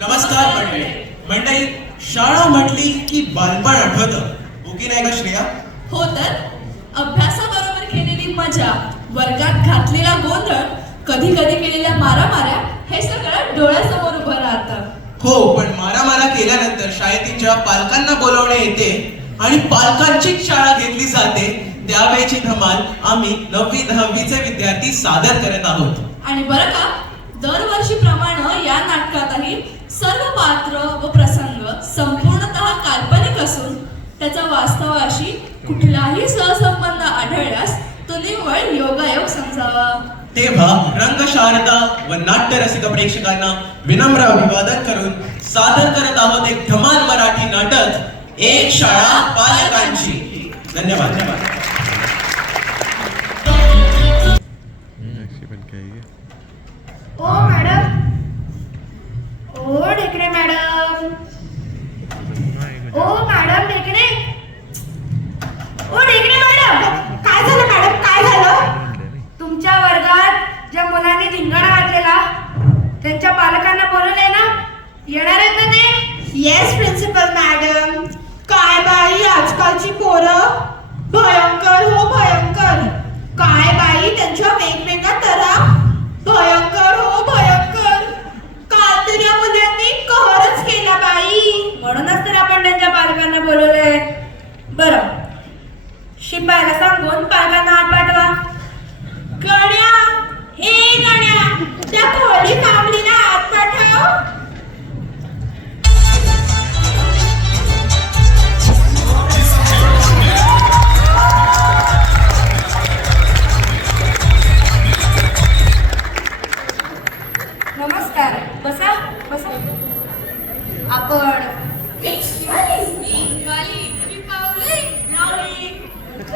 नमस्कार मंडळी, शाळा म्हटली की बालपण आठवतं. हो की नाही का श्रेया? हो तर अभ्यासाबरोबर केलेली मजा, वर्गात घातलेला गोंधळ, कधी कधी केलेल्या मारामाऱ्या, हे सगळं डोळ्यासमोर उभं राहतं. हो, पण मारा केल्यानंतर शाळेतील जेव्हा पालकांना बोलावणे येते आणि पालकांचीच शाळा घेतली जाते, त्यावेळेची धमाल आम्ही 9वी 10वीचे विद्यार्थी सादर करत आहोत. आणि बरं का, दरवर्षीप्रमाणे या नाटकातही सर्व पात्र व प्रसंग संपूर्णतः काल्पनिक असून त्याचा वास्तवाशी कुठलाही सहसंबंध आढळल्यास तो निव्वळ योगायोग समजावा. तेव्हा रंगशारदा व नाट्यरसिक प्रेक्षकांना विनम्र अभिवादन करून सादर करत आहोत एक धमाल मराठी नाटक, एक शाळा पालकांची. धन्यवाद. ओ मॅडम, ओ ढेकणे मॅडम, ओ मॅडम ढेकणे, ओ ढेकणे मॅडम. काय झालं मॅडम, काय झालं? तुमच्या वर्गात ज्या मुलांनी धिंगाणा घातलेला त्यांच्या पालकांना बोलवले ना, येणार आहेत ना ते? Yes principal madam. काय बाई आजकालची पोरं, भयंकर हो भयंकर. काय बाई त्यांच्या वेगवेगळ्या तरा, भयंकर हो भयंकर. काल तर या मुलांनी कहरच केला बाई. म्हणूनच तर आपण त्यांच्या पालकांना बोलवलंय. बरं, शिपायाला सांगून पालकांना आत पाठवा. गण्या, ए गण्या, त्या खोली फॅमिलीला आत पाठव. नमस्कार, बसा बसा. आपण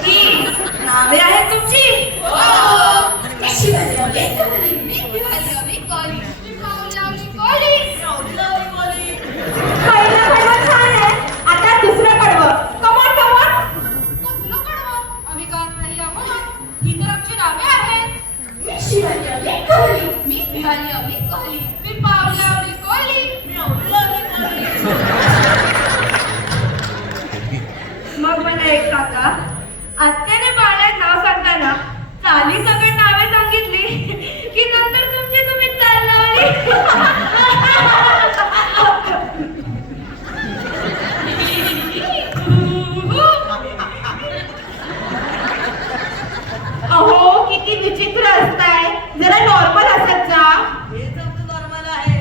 ही नावे आहेत तुमची? पहिलं कडवं छान आहे, आता दुसरं कडवं. Come on come on. कसलं कडवं? आम्ही का नाही आहोत? ही तर आमची नावे आहेत. मी शिवाजी कोहली. मी मिळाली आम्ही कोहली. मी पावलावली कोहली. मी आवडलावली कोहली. मग मला एक काका, आत्याने पाळण्यात नाव सांगताना चाली सगळी नावे सांगितली की नंतर तुमची तुम्ही चाल लावली. अहो किती विचित्र असताय, जरा नॉर्मल असत जा. हेच आमचं नॉर्मल आहे,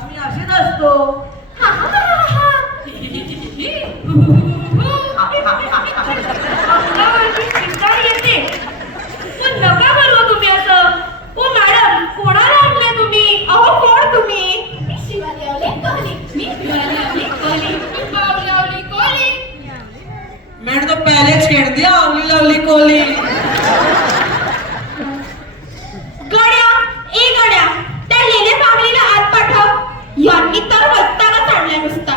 आम्ही असेच असतो. अंगावरती शिंगार येते. पण नका करू तुम्ही असं. ओ मॅडम, कोणाला आणलंय तुम्ही? अहो कोण तुम्ही? मी शिवाली कोहली. मी मिळाली कोहली. मी पावलावली कोहली. मैंने तो पहले छेड़ दिया आवली लवली कोली. गड्या, ए गड्या, त्या लेले फॅमिलीला आत पाठव. यांनी तर वैतागच आणलाय नुसता.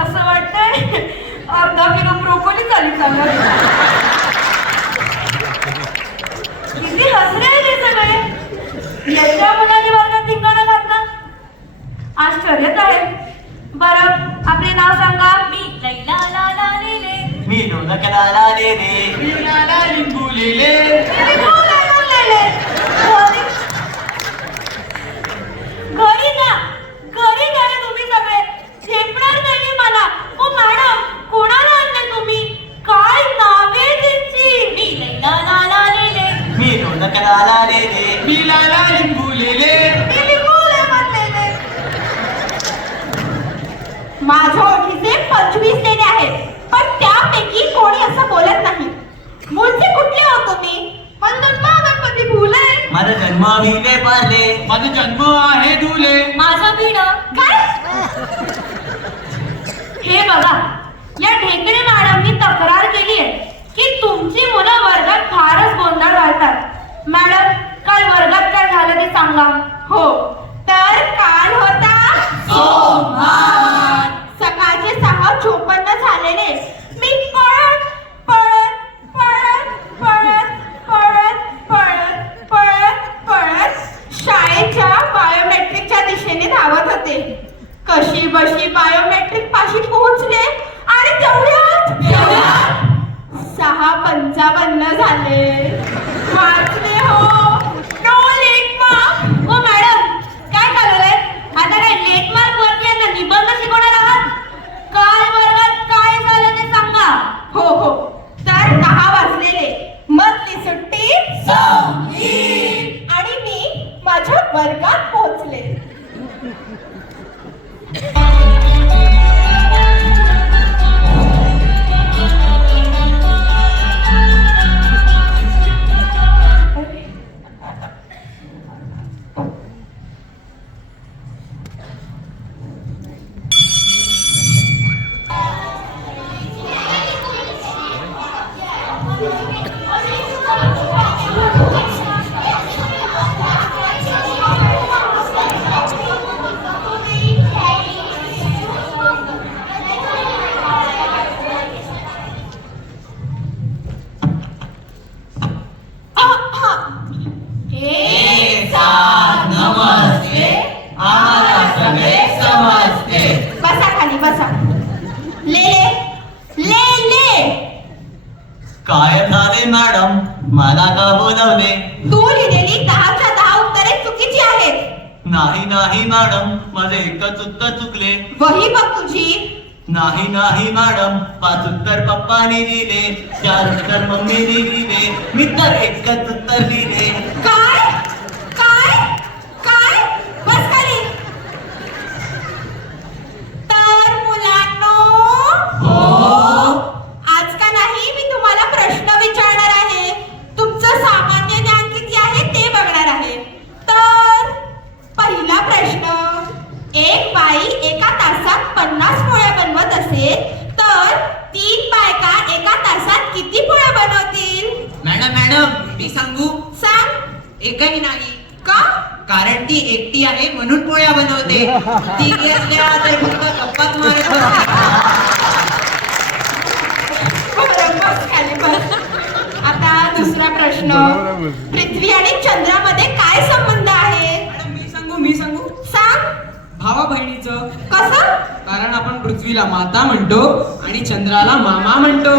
असं वाटतंय अर्धा किलो ब्रोकोली झाली चांगलं. किती हसरे आहे ते सगळे. याच्या मुलांनी वर्गात धिंगाणा घातला. आश्चर्यच आहे. बरं, आपले नाव सांगा. मी लैला लाला लेले. मी लोणक लाला लेले. मी लाला लिंबू लेले. घरी जा, घरी जा रे तुम्ही सगळे. झेपणार नाही मला. ओ मॅडम, कोणाला आणले तुम्ही? काय नावे त्यांची? मी लैला लाला लेले. मी लोणक लाला लेले. मी लाला लिंबू लेले. मी लिंबूला बनलेले. माझ्या ओळखीचे 25 लेले आहेत, पण त्यापैकी कोणी असं बोलत नाही. मूळचे कुठले हो तुम्ही? मंदुम्बा गणपती भुले. माझा जन्म विले पारले. माझा जन्म आहे धुले. माझं बीड काय? हे बघा, या ढेकणे मॅडमनी तक्रार केली आहे की तुमची मुलं वर्गात फारच गोंधळ घालतात. मॅडम, काल वर्गात काय झालं ते सांगा. हो तर काल होता सोमवार. सकाळचे 6:54 कशी बशी बायोमेट्रिक पाशी पोहोचले आणि तेवढ्यात 6:55 झाले. वाचले हो. No late mark. ओ मॅडम, काय चाललंय आता? काय लेट मार्क वरती यांना निबंध शिकवणार आहात? काल वर्गात काय झालं ते सांगा. हो हो, तर 10 वाजलेले, मधली सुट्टी आणि मी माझ्या वर्गात पोहोचले. बसा खाली बसा. ले ले ले. काय झाले मॅडम, मला का बोलवले? तू लिहिलेली 10च्या 10 उत्तरे चुकीची आहेत. नाही नाही मॅडम, माझे एकच उत्तर चुकले. वही बघ तुझी. नाही नाही मॅडम, 5 उत्तर पप्पानी लिहिले, 4 उत्तर मम्मीनी लिहिले, मी तर एकच उत्तर लिहिले. काय काय काय? बस खाली. तर मुलांनो, आज का नाही मी तुम्हाला प्रश्न विचारणार आहे. तुमचं सामान्य ज्ञान किती आहे ते बघणार आहे. तर पहिला प्रश्न, एक बाई एका तासात 50 पोळ्या बनवत असेल तर 3 बायका एका तासात किती पोळ्या बनवतील? मॅडम मी सांगू? सांग. एकही नाही. का? कारण ती एकटी आहे म्हणून पोळ्या बनवते. ती असल्या तर फक्त गप्पाच मारत बसते. बरं, बस खाली बस. आता दुसरा प्रश्न, पृथ्वी आणि चंद्रामध्ये काय संबंध आहे? मॅडम मी सांगू? सांग. भावा बहिणीचं. कसं? कारण आपण पृथ्वीला माता म्हणतो आणि चंद्राला मामा म्हणतो.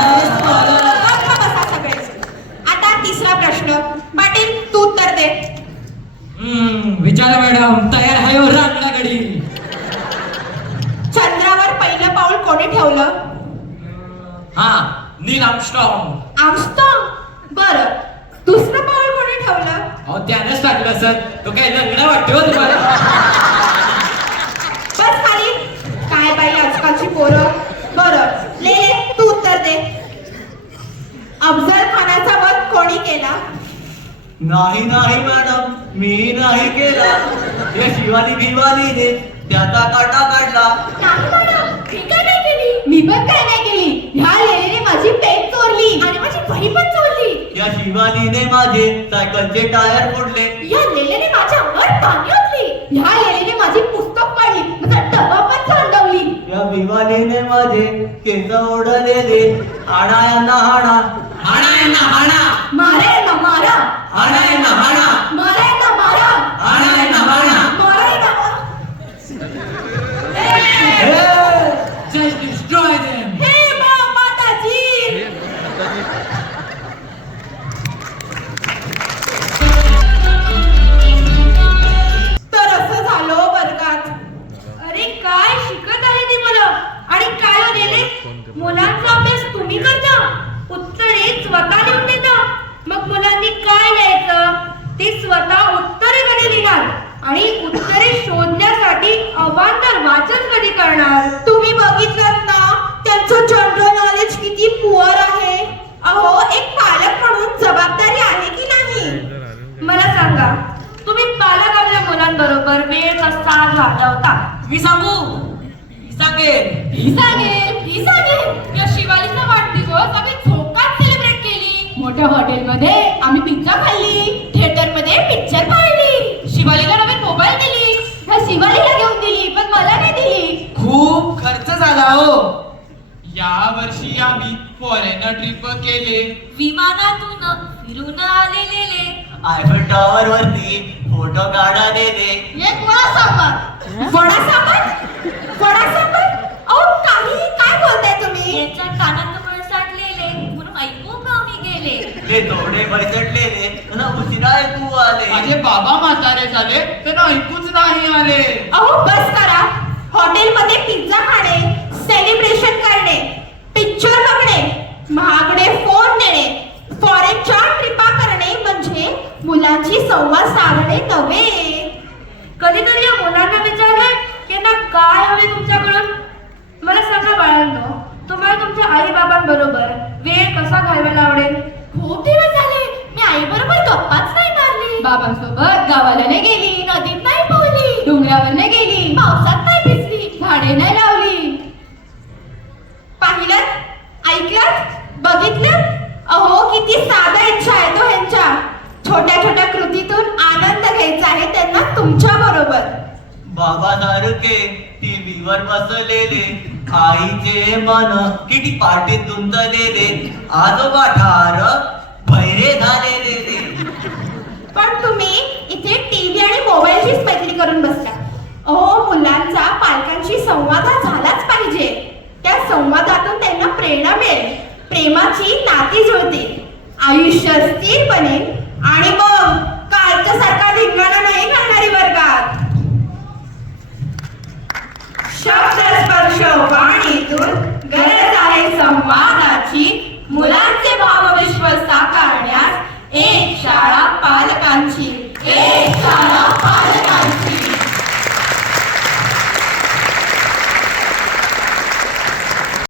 गप्प बसा सगळे. आता तिसरा प्रश्न, पाटील तू उत्तर दे. विचारा मॅडम, तयार आहे हो रांगडा गडी. चंद्रावर पहिलं पाऊल कोणी ठेवलं? हा, नील आर्मस्ट्रॉंग. आर्मस्ट्रॉंग. बरं, दुसरं पाऊल कोणी ठेवलं? अहो त्यानंच टाकलं सर. तो काय लग्न वाटतो तुम्हाला? बस खाली. काय बाई आजकालची पोरं. बरं, ले तू उत्तर दे. अफजल खानाचा वध कोणी केला? नाही नाही मॅडम, मी नाही केला. या शिवानी भिवानीने त्याचा काटा काढला. नाही मॅडम, मी काय नाही केली. मी पण काय नाही केली. ह्या लेलेने माझी पेन चोरली आणि माझी वही पण चोरली. या शिवानीने माझे सायकलचे टायर फोडले. या लेलेने माझ्या अंगावर पाणी ओतली. ह्या लेलेने माझी पुस्तक पाडली, माझा डबा पण सांडवली. या भिवानीने माझे केस ओढलेले. हाणा यांना हाणा, हाणा यांना हाणा, मारा यांना मारा, हाणा यांना हाणा, मारा यांना मारा, हाणा यांना हाणा. मारा यांना मारा. just destroy them. हे माताजी. तर असं झालं वर्गात. अरे काय शिकत आहे ती मुलं आणि काय गेले. मुलांचा अभ्यास तुम्ही करता, उत्तरे स्वतः लिहून देता. मग मुलांनी काय लिहायचं ते स्वतः उत्तरे कधी लिहिणार आणि उत्तरे शोधण्यासाठी अवांतर वाचन कधी करणार? तुम्ही बघितलं ना त्यांचं जनरल नॉलेज किती पुअर आहे. अहो, एक पालक म्हणून जबाबदारी आहे की नाही? मला सांगा, तुम्ही पालक आपल्या मुलांबरोबर वेळ कसा घालवता? मी सांगू? सांगेल. ही सांगेल. या शिवाजीचा वाढदिवस आम्ही झोकात सेलिब्रेट केली. मोठ्या हॉटेलमध्ये आम्ही पिझ्झा खाल्ली, थिएटरमध्ये पिक्चर पाहिली, शिवालीला नवीन मोबाईल दिली. ह्या शिवालीला घेऊन दिली पण मला नाही दिली. खूप खर्च झाला हो. या वर्षी आम्ही फॉरेन ट्रिप केले. विमानातून फिरून आलेले. आयफेल टॉवर वरती फोटो काढा देते. एक मला सांगा, झाले त्यांना ऐकूच नाही आले. अहो बस करा. हॉटेलमध्ये पिझ्झा खाणे, सेलिब्रेशन करणे, पिक्चर बघणे, महागडे फोन देणे, फॉरेनच्या ट्रिपा करणे म्हणजे मुलांची संवाद साधणे नव्हे. कधीतरी या मुलांना विचारले की ना काय हवे तुमच्याकडून. मला सांगा बाळांनो, तुम्हाला तुमच्या आई बाबांबरोबर वेळ कसा घालवायला आवडेल? खूप दिवस झाले मी आई बरोबर गप्पाच नाही मारली. बाबांसोबत गावाला नाही गेली, नदीत नाही पोहली, डोंगरावर नाही गेली, पावसात नाही भिजली, झाडे नाही लावली. पाहिलं, ऐकलं, बघितलं? अहो किती साधा इच्छा आहे तो ह्यांच्या. छोट्या छोट्या कृतीतून आनंद घ्यायचा आहे त्यांना तुमच्या बरोबर. बाबा सारखे टीव्हीवर बसलेले, आईचे मन किती पाठीत गुंतलेले, आजोबा ठार बहिरे झालेले. पण तुम्ही इथे टीव्ही आणि मोबाईलचीच मैत्री करून बसता. अहो मुलांचा पालकांशी संवाद हा झालाच पाहिजे. त्या संवादातून त्यांना प्रेरणा मिळेल, प्रेमाची नाती जुळतील, आयुष्य स्थिर बनेल आणि मग कालच्या सारखा धिंगाणा नाही घालणारी वर्गात. शब्द स्पर्श वाणीतून गरज आहे संवादाची. मुलांचे भावविश्व साकारण्यास एक शाळा पालकांची. एक